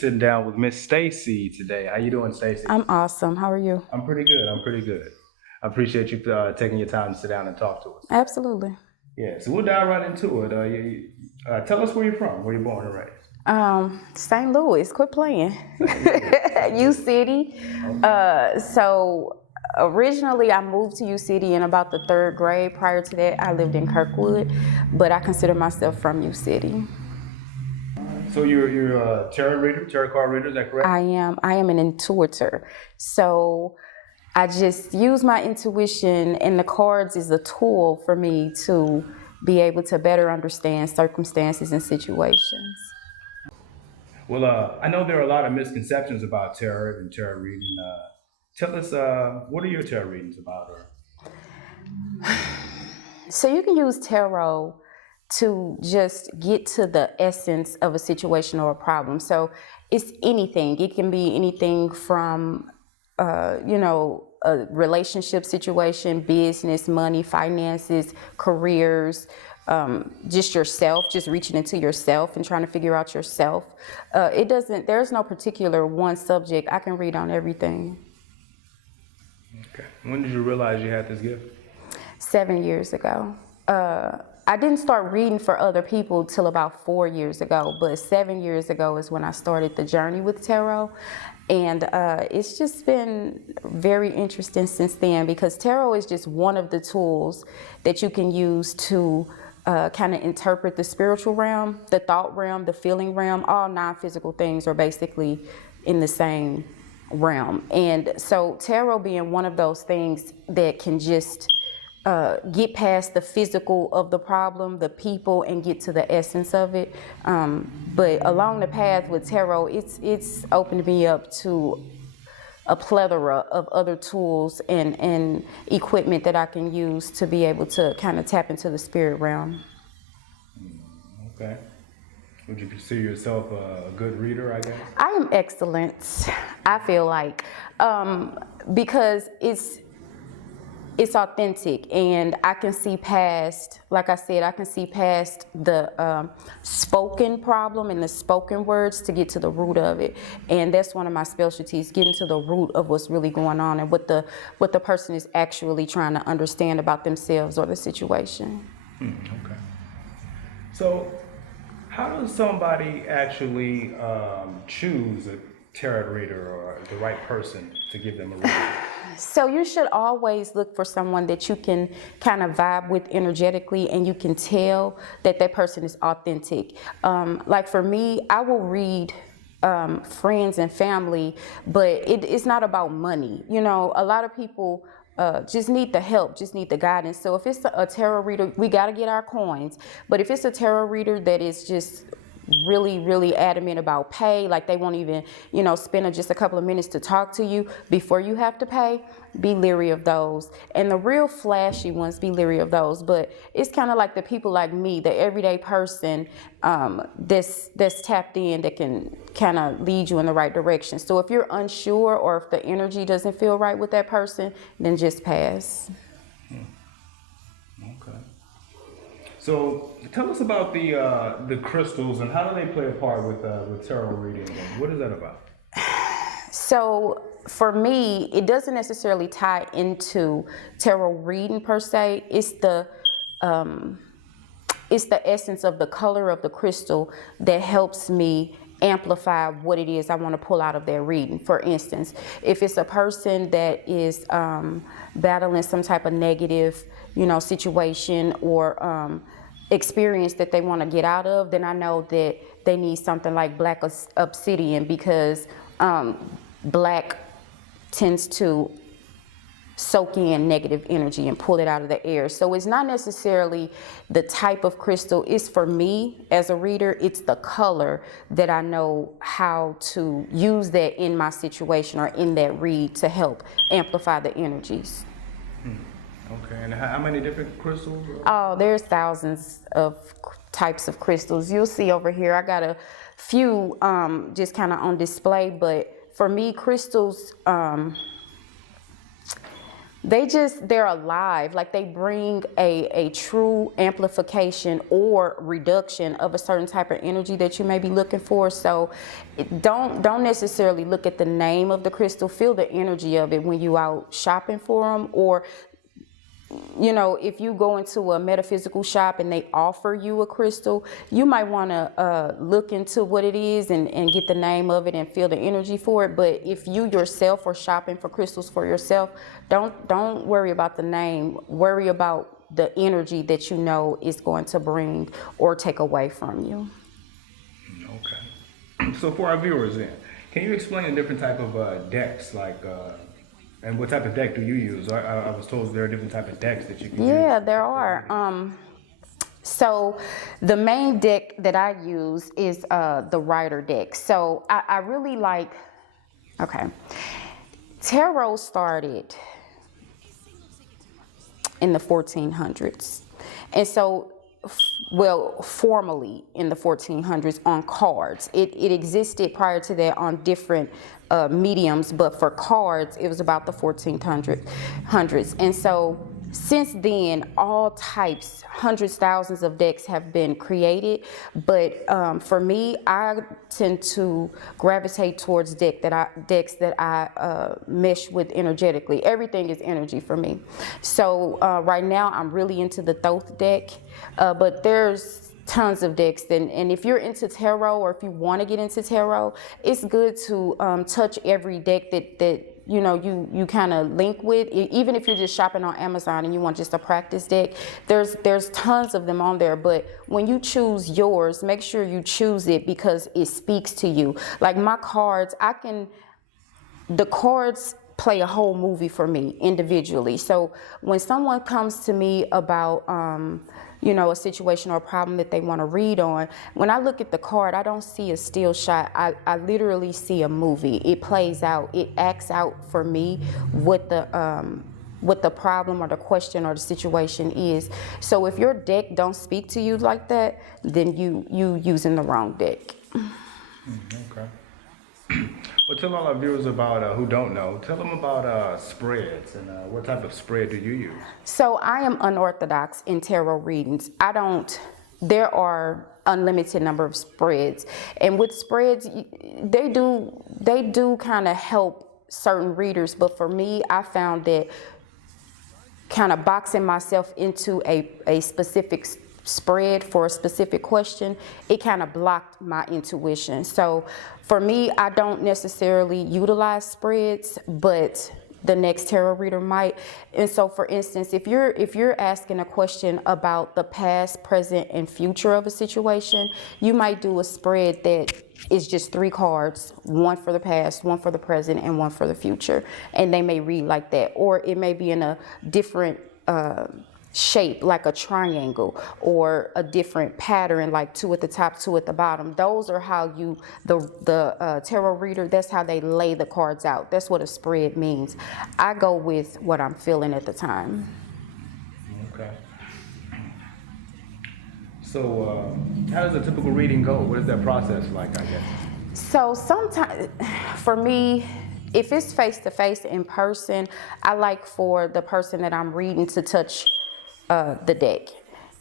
sitting down with Miss Stacey today. How you doing, Stacey? I'm awesome. How are you? I'm pretty good. I appreciate you taking your time to sit down and talk to us. Absolutely. Yeah, so we'll dive right into it. Tell us where you're from, where you're born and raised. St. Louis. Quit playing. U City. So originally I moved to U City in about the 3rd grade. Prior to that, I lived in Kirkwood, but I consider myself from U City. So you're a tarot card reader, is that correct? I am an intuitor. So I just use my intuition, and the cards is a tool for me to be able to better understand circumstances and situations. Well, I know there are a lot of misconceptions about tarot and tarot reading. Tell us, what are your tarot readings about? So you can use tarot to just get to the essence of a situation or a problem. So it's anything. It can be anything from, a relationship situation, business, money, finances, careers, just yourself, just reaching into yourself and trying to figure out yourself. There's no particular one subject. I can read on everything. Okay. When did you realize you had this gift? 7 years ago. I didn't start reading for other people till about 4 years ago, but 7 years ago is when I started the journey with tarot. And it's just been very interesting since then, because tarot is just one of the tools that you can use to kind of interpret the spiritual realm, the thought realm, the feeling realm. All non-physical things are basically in the same realm. And so tarot being one of those things that can just get past the physical of the problem, the people, and get to the essence of it. But along the path with tarot, it's opened me up to a plethora of other tools and equipment that I can use to be able to kind of tap into the spirit realm. Okay. Would you consider yourself a good reader, I guess? I am excellent, I feel like, because it's authentic, and I can see past, like I said, I can see past the spoken problem and the spoken words to get to the root of it. And that's one of my specialties, getting to the root of what's really going on and what the person is actually trying to understand about themselves or the situation. Okay. So how does somebody actually choose a tarot reader or the right person to give them a reading? So you should always look for someone that you can kind of vibe with energetically, and you can tell that that person is authentic. Like for me, I will read friends and family, but it's not about money. You know, a lot of people just need the help, just need the guidance. So if it's a tarot reader, we got to get our coins. But if it's a tarot reader that is just really adamant about pay, like they won't even, spend just a couple of minutes to talk to you before you have to pay, be leery of those. And the real flashy ones, be leery of those. But it's kind of like the people like me, the everyday person that's tapped in, that can kind of lead you in the right direction. So if you're unsure, or if the energy doesn't feel right with that person, then just pass. Okay. So tell us about the crystals, and how do they play a part with tarot reading? What is that about? So for me, it doesn't necessarily tie into tarot reading per se. It's the essence of the color of the crystal that helps me amplify what it is I want to pull out of their reading. For instance, if it's a person that is battling some type of negative, situation or experience that they want to get out of, then I know that they need something like black obsidian, because black tends to soak in negative energy and pull it out of the air. So it's not necessarily the type of crystal. It's, for me as a reader, it's the color that I know how to use that in my situation or in that read to help amplify the energies. Okay, and how many different crystals? Oh, there's thousands of types of crystals. You'll see over here, I got a few just kind of on display, but for me, crystals, they're alive. Like they bring a true amplification or reduction of a certain type of energy that you may be looking for. So don't necessarily look at the name of the crystal. Feel the energy of it when you out shopping for them, or if you go into a metaphysical shop and they offer you a crystal, you might want to look into what it is and get the name of it and feel the energy for it. But if you yourself are shopping for crystals for yourself, don't worry about the name. Worry about the energy that you know is going to bring or take away from you. Okay. So for our viewers then, can you explain the different type of decks, and what type of deck do you use? I was told there are different type of decks that you can use. Yeah, there are. So the main deck that I use is the Rider deck. So I really like, tarot started in the 1400s. And so, formally in the 1400s on cards. It existed prior to that on different mediums, but for cards, it was about the 1400s. And so since then, all types, hundreds, thousands of decks have been created. But for me, I tend to gravitate towards decks that I mesh with energetically. Everything is energy for me. So right now, I'm really into the Thoth deck, but there's tons of decks. And if you're into tarot, or if you want to get into tarot, it's good to touch every deck that you kind of link with. Even if you're just shopping on Amazon and you want just a practice deck, there's tons of them on there. But when you choose yours, make sure you choose it because it speaks to you. Like my cards, the cards play a whole movie for me individually. So when someone comes to me about a situation or a problem that they want to read on, when I look at the card, I don't see a still shot. I literally see a movie. It plays out. It acts out for me what the problem or the question or the situation is. So if your deck don't speak to you like that, then you using the wrong deck. Okay. Well, tell all our viewers about who don't know. Tell them about spreads and what type of spread do you use? So I am unorthodox in tarot readings. There are unlimited number of spreads, and with spreads, they do kind of help certain readers. But for me, I found that kind of boxing myself into a specific spread for a specific question, it kind of blocked my intuition. So for me, I don't necessarily utilize spreads, but the next tarot reader might. And so for instance, if you're asking a question about the past, present, and future of a situation, you might do a spread that is just 3 cards, one for the past, one for the present, and one for the future. And they may read like that. Or it may be in a different shape, like a triangle, or a different pattern, like 2 at the top, 2 at the bottom. Those are how the tarot reader, that's how they lay the cards out. That's what a spread means. I go with what I'm feeling at the time. Okay. So how does a typical reading go? What is that process like, I guess? So sometimes, for me, if it's face-to-face in person, I like for the person that I'm reading to touch the deck.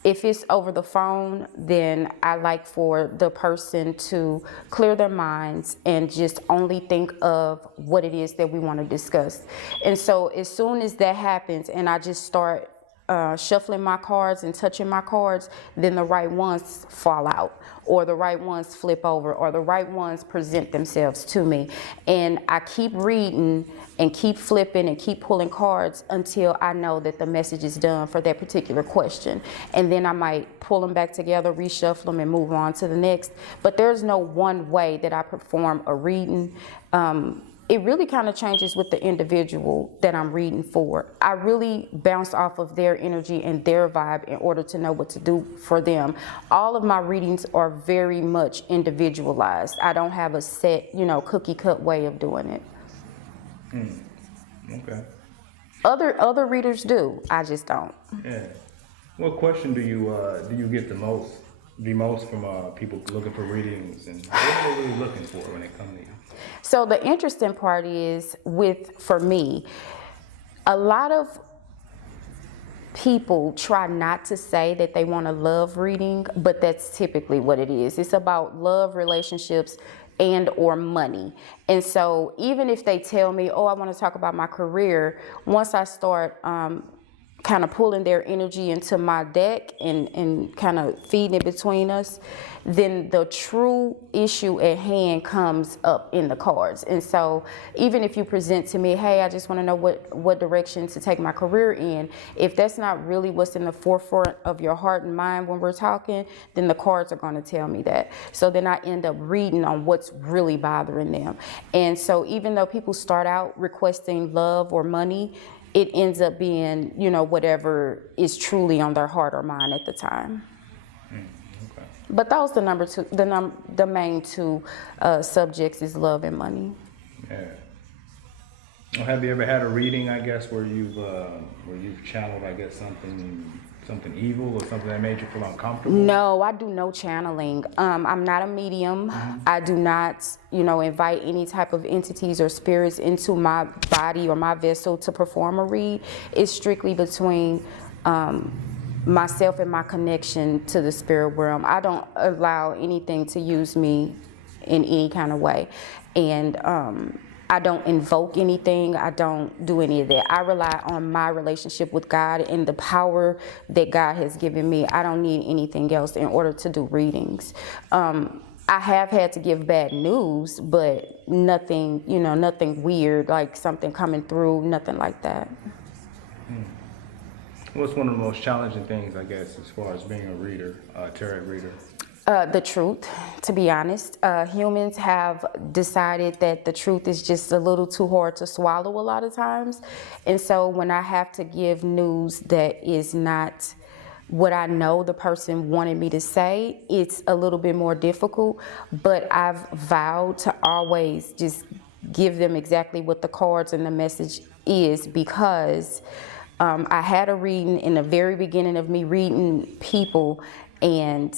If it's over the phone, then I like for the person to clear their minds and just only think of what it is that we want to discuss. And so as soon as that happens and I just start shuffling my cards and touching my cards, then the right ones fall out, or the right ones flip over, or the right ones present themselves to me. And I keep reading and keep flipping and keep pulling cards until I know that the message is done for that particular question. And then I might pull them back together, reshuffle them, and move on to the next. But there's no one way that I perform a reading. It really kind of changes with the individual that I'm reading for. I really bounce off of their energy and their vibe in order to know what to do for them. All of my readings are very much individualized. I don't have a set, cookie cut way of doing it. Okay. Other readers do. I just don't. Yeah. What question do you get the most from people looking for readings, and what are they really looking for when they come to you? So the interesting part is for me, A lot of people try not to say that they want a love reading, but that's typically what it is. It's about love, relationships, and or money. And so even if they tell me, oh, I want to talk about my career, once I start kind of pulling their energy into my deck and kind of feeding it between us, then the true issue at hand comes up in the cards. And so even if you present to me, hey, I just want to know what direction to take my career in, if that's not really what's in the forefront of your heart and mind when we're talking, then the cards are going to tell me that. So then I end up reading on what's really bothering them. And so even though people start out requesting love or money, it ends up being, you know, whatever is truly on their heart or mind at the time. Okay. But those the main two subjects is love and money. Yeah. Well, have you ever had a reading, I guess, where you've channeled, I guess, something evil or something that made you feel uncomfortable? No, I do no channeling. I'm not a medium. I do not, invite any type of entities or spirits into my body or my vessel to perform a read. It's strictly between myself and my connection to the spirit realm. I don't allow anything to use me in any kind of way. And I don't invoke anything. I don't do any of that. I rely on my relationship with God and the power that God has given me. I don't need anything else in order to do readings. I have had to give bad news, but nothing, nothing weird, like something coming through, nothing like that. What's one of the most challenging things, I guess, as far as being a reader, tarot reader? The truth, to be honest. Humans have decided that the truth is just a little too hard to swallow a lot of times. And so when I have to give news that is not what I know the person wanted me to say, it's a little bit more difficult. But I've vowed to always just give them exactly what the cards and the message is, because I had a reading in the very beginning of me reading people, and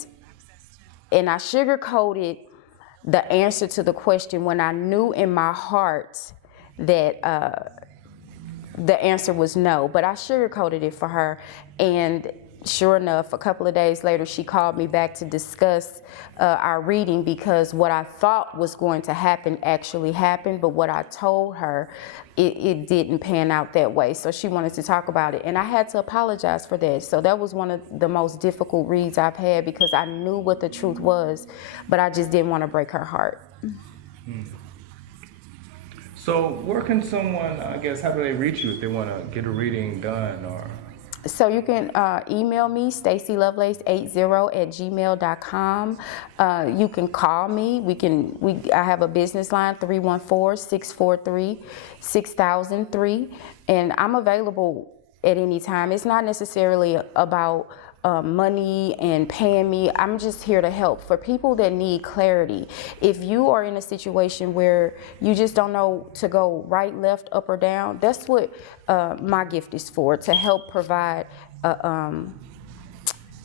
I sugarcoated the answer to the question when I knew in my heart that the answer was no. But I sugarcoated it for her. And sure enough, a couple of days later, she called me back to discuss our reading, because what I thought was going to happen actually happened. But what I told her, it didn't pan out that way. So she wanted to talk about it. And I had to apologize for that. So that was one of the most difficult reads I've had, because I knew what the truth was, but I just didn't want to break her heart. So where can someone, I guess, how do they reach you if they want to get a reading done? Or So you can email me, staceylovelace80@gmail.com. You can call me. I have a business line, 314-643-6003, and I'm available at any time. It's not necessarily about money and paying me. I'm just here to help. For people that need clarity, if you are in a situation where you just don't know to go right, left, up, or down, that's what my gift is for, to help provide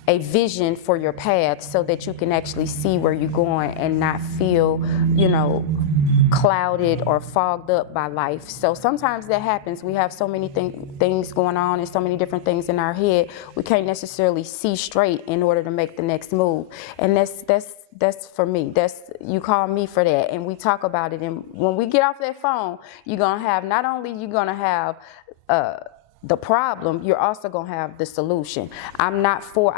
a vision for your path, so that you can actually see where you're going and not feel, clouded or fogged up by life. So sometimes that happens. We have so many things going on and so many different things in our head, we can't necessarily see straight in order to make the next move. And that's for me. You call me for that, and we talk about it. And when we get off that phone, you're gonna have the problem, you're also gonna have the solution. I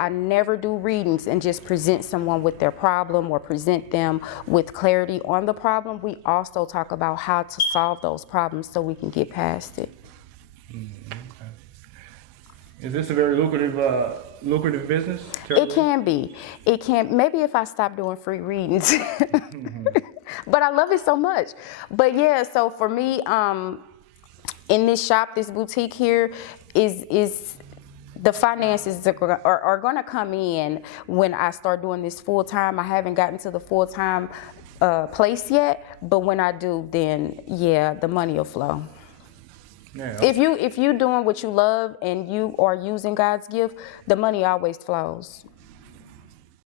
never do readings and just present someone with their problem or present them with clarity on the problem. We also talk about how to solve those problems so we can get past it. Okay. Is this a very lucrative business? It can be. Maybe if I stop doing free readings. But I love it so much. But yeah, so for me, in this shop, this boutique here, is the finances are going to come in when I start doing this full time. I haven't gotten to the full time place yet, but when I do, then yeah, the money will flow. Yeah. If you're doing what you love and you are using God's gift, the money always flows.